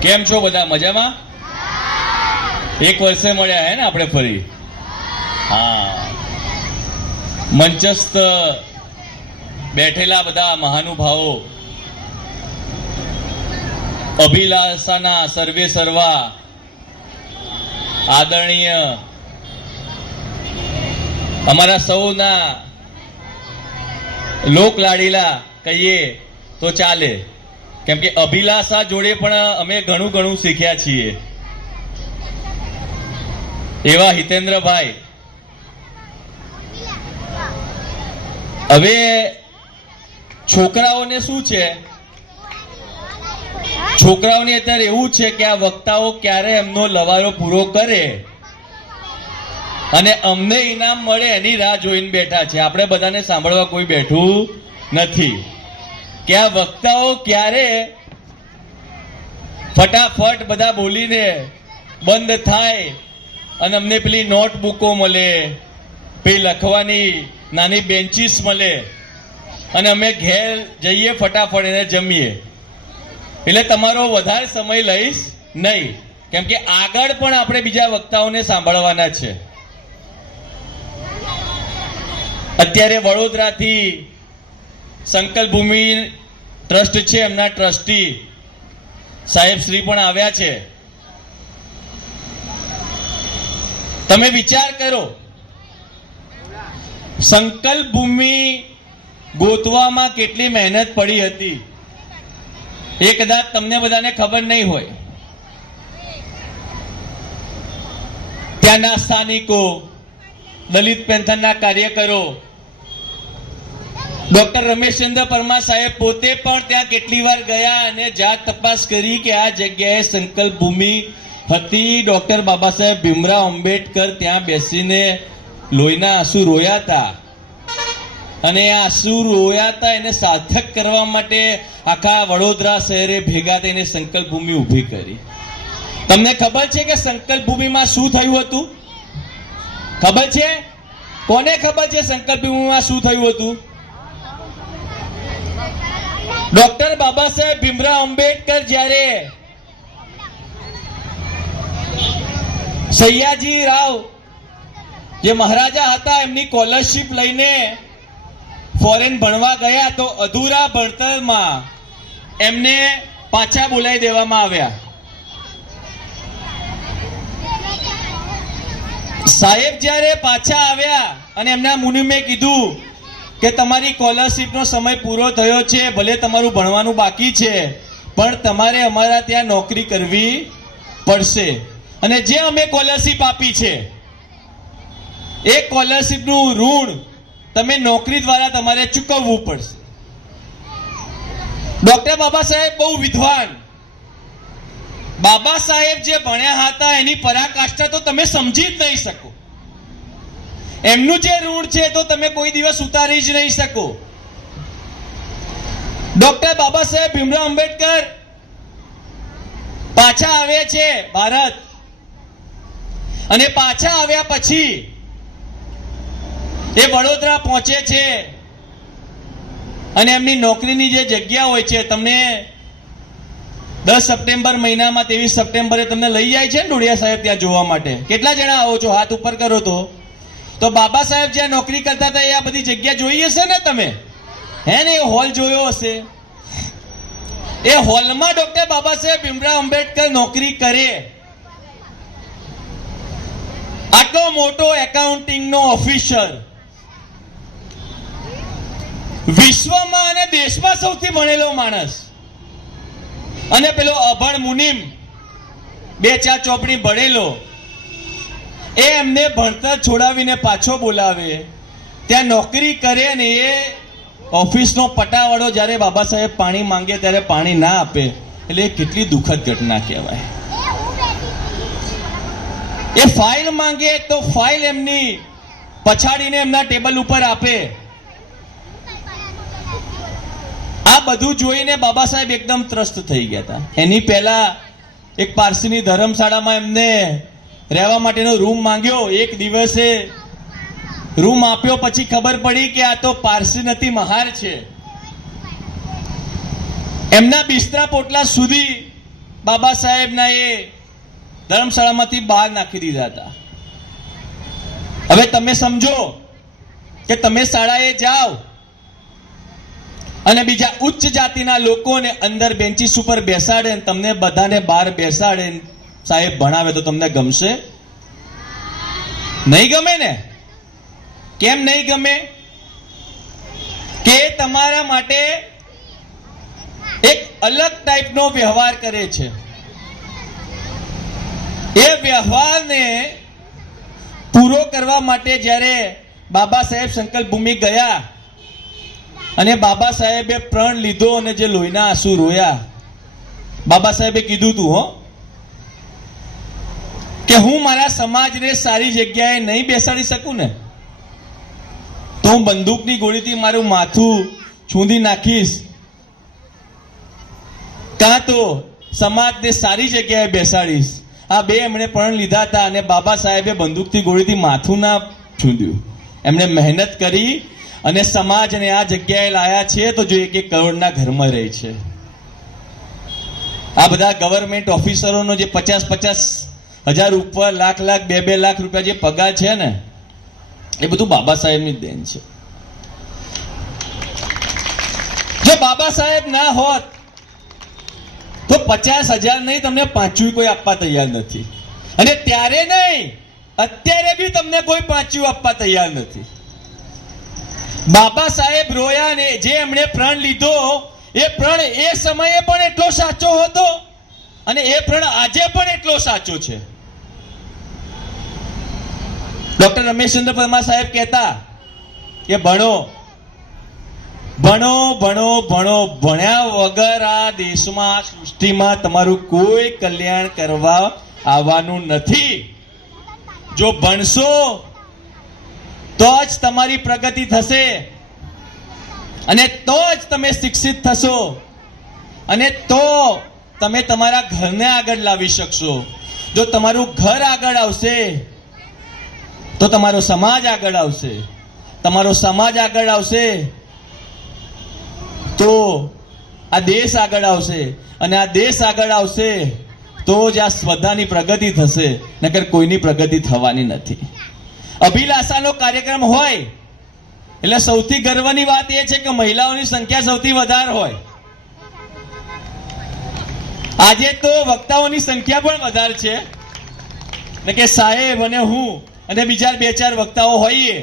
કેમ છો બધા? મજામાં? એક વર્ષે મળ્યા હે ને આપણે ફરી? હા, મંચસ્થ બેઠેલા બધા મહાનુભાવો, અભિલાષાના સર્વે સર્વા આદરણીય અમારા સૌના લોકલાડીલા કહીએ તો ચાલે, કેમ કે અભિલાષા જોડે પણ અમે ઘણું ઘણું શીખ્યા છીએ. એવા હિતેન્દ્રભાઈ, હવે છોકરાઓને શું છે, છોકરાઓને અત્યારે એવું છે કે આ વક્તાઓ ક્યારે એમનો લવારો પૂરો કરે અને અમને ઇનામ મળે એની રાહ જોઈને બેઠા છે. આપણે બધાને સાંભળવા કોઈ બેઠું નથી કે આ વક્તાઓ ક્યારે ફટાફટ બધા બોલીને બંધ થાય અને અમને પેલી નોટબુકો મળે, પેલી લખવાની નાની બેન્ચીસ મળે અને અમે ઘેર જઈએ ફટાફટ એને જમીએ. એટલે તમારો વધારે સમય લઈશ નહીં, કેમ કે આગળ પણ આપણે બીજા વક્તાઓને સાંભળવાના છે. અત્યારે વડોદરાથી સંકલ્પ ભૂમિ ટ્રસ્ટ છે, એમના ટ્રસ્ટી સાહેબ શ્રી પણ આવ્યા છે. તમે વિચાર કરો, સંકલ્પ ભૂમિ ગોતવામાં કેટલી મહેનત પડી હતી એ કદાચ તમને બધાને ખબર નહીં હોય. ત્યાંના સ્થાનિકો, દલિત પેન્થરના કાર્યકરો, ડોક્ટર રમેશચંદ્ર પરમાર સાહેબ પોતે પણ ત્યાં કેટલી વાર ગયા અને જાત તપાસ કરી કે આ જગ્યાએ સંકલ્પ ભૂમિ હતી. ડોક્ટર બાબા સાહેબ ભીમરાવ આંબેડકર ત્યાં બેસીને લોહીના આંસુ રોયા હતા અને આ આંસુ રોયા હતા એને સાર્થક કરવા માટે આખા વડોદરા શહેરે ભેગા થઈને સંકલ્પ ભૂમિ ઊભી કરી. તમને ખબર છે કે સંકલ્પ ભૂમિમાં શું થયું હતું? ખબર છે? કોને ખબર છે સંકલ્પ ભૂમિમાં શું થયું હતું? ડોક્ટર બાબા સાહેબ ભીમરાવ આંબેડકર જ્યારે સૈયાજી રાવ જે મહારાજા હતા એમની સ્કોલરશીપ લઈને ફોરેન ભણવા ગયા તો અધૂરા ભણતરમાં એમને પાછા બોલાવી દેવામાં આવ્યા. સાહેબ જ્યારે પાછા આવ્યા અને એમના મુનિમે કીધું કે તમારી સ્કોલરશીપનો સમય પૂરો થયો છે, ભલે તમારું ભણવાનું બાકી છે પણ તમારે અમારા ત્યાં નોકરી કરવી પડશે અને જે અમે સ્કોલરશીપ આપી છે એ સ્કોલરશીપનું ઋણ તમે નોકરી દ્વારા તમારે ચૂકવવું પડશે. ડોક્ટર બાબા સાહેબ બહુ વિદ્વાન, બાબા સાહેબ જે ભણ્યા હતા એની પરાકાષ્ઠા તો તમે સમજી જ નહીં શકો. એમનું જે ઋણ છે તો તમે કોઈ દિવસ ઉતારી જ નહીં શકો. ડોક્ટર બાબા સાહેબ ભીમરાવ આંબેડકર પાછા આવે છે ભારત અને પાછા આવ્યા પછી એ વડોદરા પહોંચે છે અને એમની નોકરીની જે જગ્યા હોય છે, તમને 10 સપ્ટેમ્બર મહિનામાં 23 સપ્ટેમ્બરે તમને લઈ જાય છે ને ડોડિયા સાહેબ ત્યાં જોવા માટે. કેટલા જણા આવો છો? હાથ ઉપર કરો. તો બાબા સાહેબ જ્યાં નોકરી કરતા હતા એ આ બધી જગ્યા જોઈ હશે ને તમે? હે ને? એ હોલ જોયો હશે. એ હોલમાં ડોક્ટર બાબા સાહેબ ભીમરાવ આંબેડકર નોકરી કરે. આટલો મોટો એકાઉન્ટિંગનો ઓફિસર, વિશ્વમાં અને દેશમાં સૌથી ભણેલો માણસ, અને પેલો અભણ મુનિમ 2-4 ચોપડી ભણેલો, એ એમને ભણતર છોડાવીને પાછો બોલાવે, ત્યાં નોકરી કરે ને એ ઓફિસનો પટાવાળો જ્યારે બાબા સાહેબ પાણી માંગે ત્યારે પાણી ના આપે, એટલે એ કેટલી દુઃખદ ઘટના કહેવાય. એ ફાઇલ માંગે તો ફાઇલ એમની પછાડીને એમના ટેબલ ઉપર આપે. આ બધું જોઈને બાબા સાહેબ એકદમ ત્રસ્ત થઈ ગયા હતા. એની પહેલા એક પારસીની ધર્મશાળામાં એમને રહેવા માટેનો રૂમ માંગ્યો. એક દિવસે રૂમ આપ્યો, પછી ખબર પડી કે આ તો પારસી નથી, મહાર છે. એમના બિસ્તરા પોટલા સુધી બાબા સાહેબના એ ધર્મશાળામાંથી બહાર નાખી દીધા હતા. હવે તમે સમજો કે તમે શાળાએ જાઓ અને બીજા ઉચ્ચ જાતિના લોકોને અંદર બેન્ચીસ ઉપર બેસાડે, તમને બધાને બહાર બેસાડે, સાહેબ ભણાવે તો તમને ગમશે? નહીં ગમે ને? કેમ નહીં ગમે? કે તમારા માટે એક અલગ ટાઈપનો વ્યવહાર કરે છે. એ વ્યવહારને પૂરો કરવા માટે જ્યારે બાબા સાહેબ સંકલ્પ ભૂમિ ગયા અને બાબા સાહેબે પ્રણ લીધો અને જે લોહીના આંસુ રોયા, બાબા સાહેબે કીધું તું કે હું મારા સમાજને સારી જગ્યાએ નહીં બેસાડી શકું ને તો હું બંદૂકની ગોળીથી મારું માથું છૂંદી નાખીશ, કાં તો સમાજને સારી જગ્યાએ બેસાડીશ. આ બે એમણે પણ લીધા હતા અને બાબા સાહેબે બંદૂકથી ગોળીથી માથું ના છૂંદ્યું. એમણે મહેનત કરી અને સમાજને આ જગ્યાએ લાયા છે તો જો 1-1 કરોડના ઘરમાં રહે છે. આ બધા ગવર્મેન્ટ ઓફિસરોનો જે 50-50 હજાર ઉપર, લાખ 2-2 લાખ રૂપિયા જે પગાર છે ને, એ બધું બાબા સાહેબની દેન છે. જો બાબા સાહેબ ના હોત તો 50,000 નહીં, તમને 5 કોઈ આપવા તૈયાર નથી. અને ત્યારે નહીં, અત્યારે બી તમને કોઈ 5 આપવા તૈયાર નથી. બાબા સાહેબ રોયા ને જે એમણે પ્રણ લીધો, એ પ્રણ એ સમયે પણ એટલો સાચો હતો અને એ પ્રણ આજે પણ એટલો સાચો છે. ડોક્ટર રમેશચંદ્ર પરમાર સાહેબ કહેતા કે ભણો ભણો ભણો ભણો, ભણ્યા વગર આ દેશમાં, સૃષ્ટિમાં તમારું કોઈ કલ્યાણ કરવા આવવાનું નથી. જો ભણશો તો જ તમારી પ્રગતિ થશે અને તો જ તમે શિક્ષિત થશો અને તો તમે તમારા ઘરને આગળ લાવી શકશો. જો તમારું ઘર આગળ આવશે તો તમારો સમાજ આગળ આવશે, તમારો સમાજ આગળ આવશે તો આ દેશ આગળ આવશે અને આ દેશ આગળ આવશે તો જ આ સ્પર્ધાની પ્રગતિ થશે, નકર કોઈની પ્રગતિ થવાની નથી. અભિલાષાનો કાર્યક્રમ હોય એટલે સૌથી ગર્વની વાત એ છે કે મહિલાઓની સંખ્યા સૌથી વધારે હોય. આજે તો વક્તાઓની સંખ્યા પણ વધારે છે ને કે સાહેબ અને હું અને બીજા 2-4 વક્તાઓ હોઈએ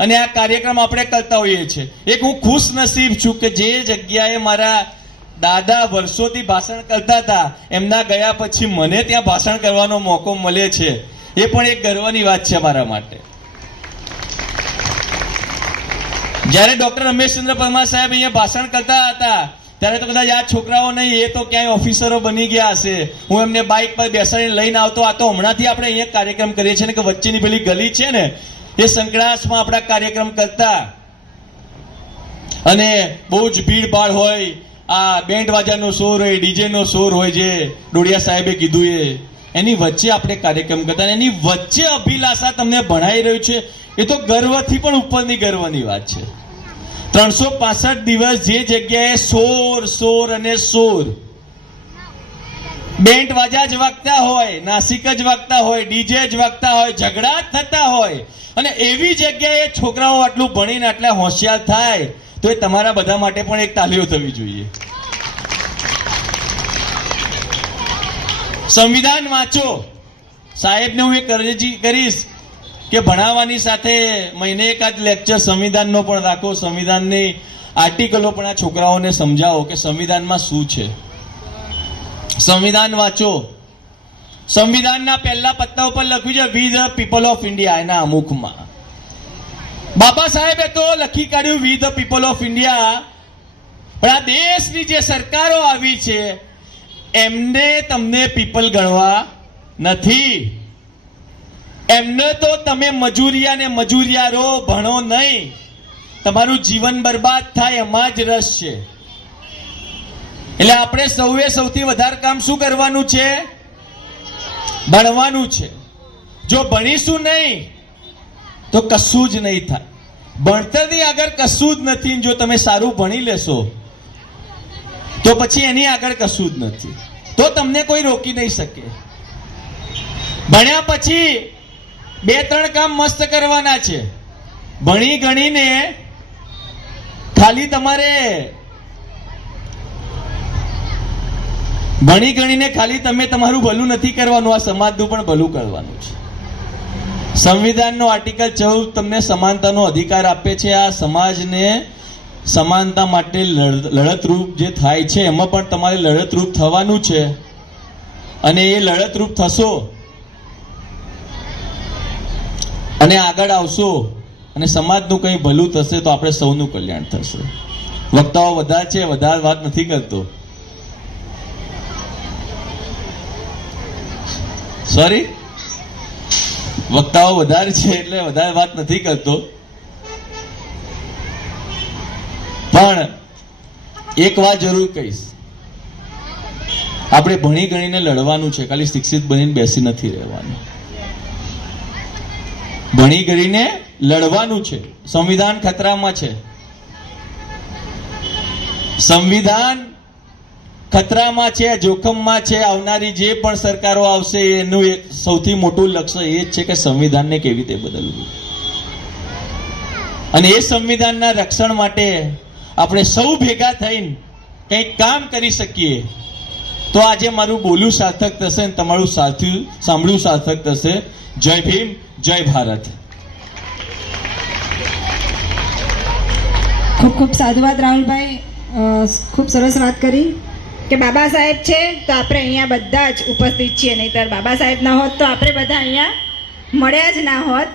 અને આ કાર્યક્રમ આપણે કરતા હોઈએ છીએ. એક હું ખુશ નસીબ છું કે જે જગ્યાએ મારા દાદા વર્ષોથી ભાષણ કરતા હતા, એમના ગયા પછી મને ત્યાં ભાષણ કરવાનો મોકો મળે છે. એ પણ એક ગર્વની વાત છે મારા માટે. જ્યારે ડોક્ટર રમેશચંદ્ર પરમાર સાહેબ અહીંયા ભાષણ કરતા હતા ત્યારે તો કદાચ આ છોકરાઓ નહીં, એ તો ક્યાંય ઓફિસરો બની ગયા હશે. હું એમને બાઇક પર બેસાડીને લઈને આવતો. આ તો હમણાંથી આપણે અહીંયા કાર્યક્રમ કરીએ છીએ ને કે વચ્ચેની પેલી ગલી છે ને, એ સંકળાસમાં આપણા કાર્યક્રમ કરતા અને બહુ જ ભીડભાડ હોય, આ બેન્ડ વાજાનો શોર હોય, ડીજેનો શોર હોય, જે ડોડિયા સાહેબે કીધું એની વચ્ચે આપણે કાર્યક્રમ કરતા. એની વચ્ચે અભિલાષા તમને ભણાઈ રહ્યું છે, એ તો ગર્વથી પણ ઉપરની ગર્વની વાત છે. 365 દિવસ જે જગ્યાએ શોર શોર અને શોર, બેન્ડ વાજા જ વાગતા હોય, નાસિક જ વાગતા હોય, ડીજે જ વાગતા હોય, ઝઘડા જ થતા હોય અને એવી જગ્યાએ છોકરાઓ આટલું ભણીને આટલા હોશિયાર થાય તો એ તમારા બધા માટે પણ એક તાલીઓ થવી જોઈએ. સંવિધાન વાંચો. સાહેબને હું એક અરજી કરીશ કે ભણાવવાની સાથે મહિને એકાદ લેક્ચર સંવિધાનનો પણ રાખો. સંવિધાનની આર્ટિકલો પણ આ છોકરાઓને સમજાવો કે સંવિધાનમાં શું છે. સંવિધાન વાંચો. સંવિધાનના પહેલા પત્તા ઉપર લખ્યું છે વી ધ પીપલ ઓફ ઇન્ડિયા. એના અમુકમાં બાબા સાહેબે તો લખી કાઢ્યું વી ધ પીપલ ઓફ ઇન્ડિયા, પણ આ દેશની જે સરકારો આવી છે એમને તમને પીપલ ગણવા નથી. એમને તો તમે મજૂરિયા ને મજૂરિયારો ભણો નહીં, તમારું જીવન બરબાદ થાય એમાં જ રસ છે. એટલે આપણે સૌએ સૌથી વધારે કામ શું કરવાનું છે? ભણવાનું છે. જો ભણીશું નહીં તો કશું જ નહીં થાય. ભણતરની આગળ કશું જ નથી. જો તમે સારું ભણી લેશો તો પછી એની આગળ કશું જ નથી. તો તમને કોઈ રોકી નહીં શકે. ભણ્યા પછી 2-3 કામ મસ્ત કરવાના છે. ભણી ગણીને ખાલી તમારે તમે તમારું ભલું નથી કરવાનું, આ સમાજનું પણ ભલું કરવાનું છે. સંવિધાનનો આર્ટિકલ 14 તમને સમાનતાનો અધિકાર આપે છે. આ સમાજને સમાનતા માટે લડતરૂપ જે થાય છે એમાં પણ તમારે લડતરૂપ થવાનું છે. અને એ લડતરૂપ થશો અને આગળ આવશો અને સમાજનું કંઈ ભલું થશે તો આપણે સૌનું કલ્યાણ થશે. વક્તાઓ વધારે છે, વધારે વાત નથી કરતો. સોરી, વક્તાઓ વધારે છે એટલે વધારે વાત નથી કરતો. પણ એક વાત જરૂર કહીશ, આપણે ભણી ગણીને લડવાનું છે, ખાલી શિક્ષિત બનીને બેસી નથી રહેવાનું. ભણી ગણીને લડવાનું છે. સંવિધાન ખતરામાં છે. સંવિધાન ખતરામાં છે, જોખમમાં છે. આવનારી જે પણ સરકારો આવશે એનું એક સૌથી મોટું લક્ષ્ય એ જ છે કે સંવિધાનને કેવી રીતે બદલવું. અને એ સંવિધાનના રક્ષણ માટે આપણે સૌ ભેગા થઈને કંઈક કામ કરી શકીએ તો આજે મારું બોલું સાર્થક થશે અને તમારું સાંભળ્યું સાર્થક થશે. જય ભીમ, જય ભારત. ખૂબ ખૂબ સાધુવાદ રાહુલભાઈ, ખૂબ સરસ વાત કરી કે બાબા સાહેબ છે તો આપણે અહીંયા બધા જ ઉપસ્થિત છીએ, નહીંતર બાબા સાહેબ ના હોત તો આપણે બધા અહીંયા મળ્યા જ ના હોત.